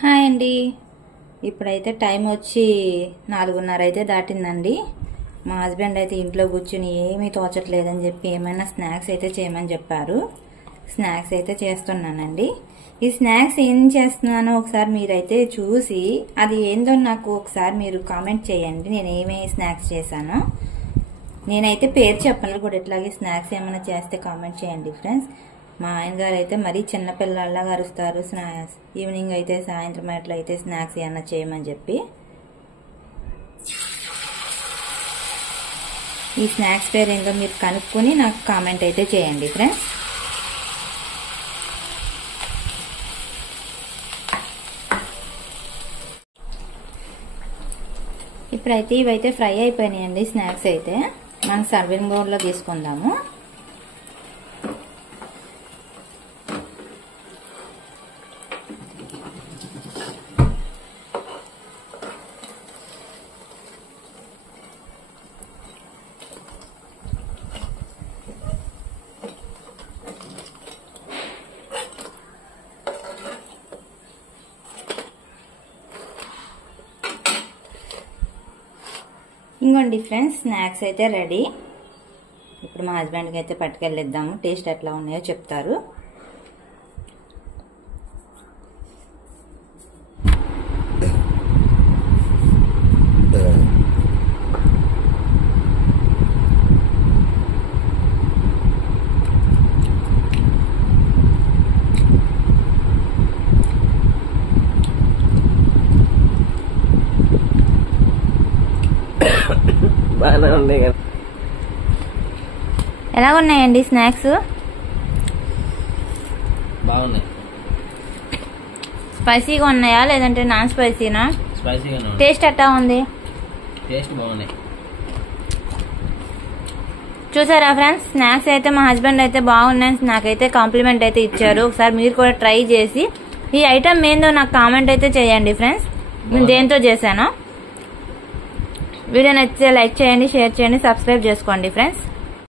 Hi అండి. ఇప్పుడైతే time వచ్చి 4:30 అయితే దాటిందండి. మా హస్బెండ్ అయితే ఇంట్లో కూర్చుని ఏమీ తోచట్లేదని చెప్పి ఏమైనా స్నాక్స్ అయితే చేయమని చెప్పారు. స్నాక్స్ అయితే చేస్తున్నానండి. ఈ స్నాక్స్ ఏం చేస్తున్నానో ఒకసారి మీరైతే చూసి అది ఏందో నాకు ఒకసారి మీరు కామెంట్ చేయండి. నేను ఏమేమి స్నాక్స్ చేశానో. నేనైతే పేరు చెప్పను కూడా, ఇట్లాగే స్నాక్స్ ఏమైనా చేస్తే కామెంట్ చేయండి ఫ్రెండ్స్. మా ఆయన గారు అయితే మరీ చిన్నపిల్లలాగా అరుస్తారు. ఈవినింగ్ అయితే సాయంత్రం అట్లా అయితే స్నాక్స్ ఏమన్నా చేయమని చెప్పి. ఈ స్నాక్స్ పేరు ఏంటో మీరు కనుక్కొని నాకు కామెంట్ అయితే చేయండి ఫ్రెండ్స్. ఇప్పుడైతే ఇవైతే ఫ్రై అయిపోయినాయండి. స్నాక్స్ అయితే మనం సర్వింగ్ బౌల్లో తీసుకుందాము. ఇంకోండి ఫ్రెండ్స్, స్నాక్స్ అయితే రెడీ. ఇప్పుడు మా హస్బెండ్కి అయితే పట్టుకెళ్ళిద్దాము. టేస్ట్ ఎట్లా ఉన్నాయో చెప్తారు. ఎలాగున్నాయండి స్నాక్స్? బాగున్నాయి. స్పైసీగా ఉన్నాయా లేదంటే నాన్ స్పైసీనా? స్పైసీగా. టేస్ట్ ఎట్లా ఉంది? టేస్ట్ బాగున్నాయి. చూసారా ఫ్రెండ్స్, స్నాక్స్ అయితే మా హస్బెండ్ అయితే బాగున్నాయి, నాకైతే కాంప్లిమెంట్ అయితే ఇచ్చారు. ఒకసారి మీరు కూడా ట్రై చేసి ఈ ఐటమ్ ఏందో నాకు కామెంట్ అయితే చేయండి ఫ్రెండ్స్. నేను దేంతో చేశానో. వీడియో నచ్చితే లైక్ చేయండి, షేర్ చేయండి, సబ్స్క్రైబ్ చేసుకోండి ఫ్రెండ్స్.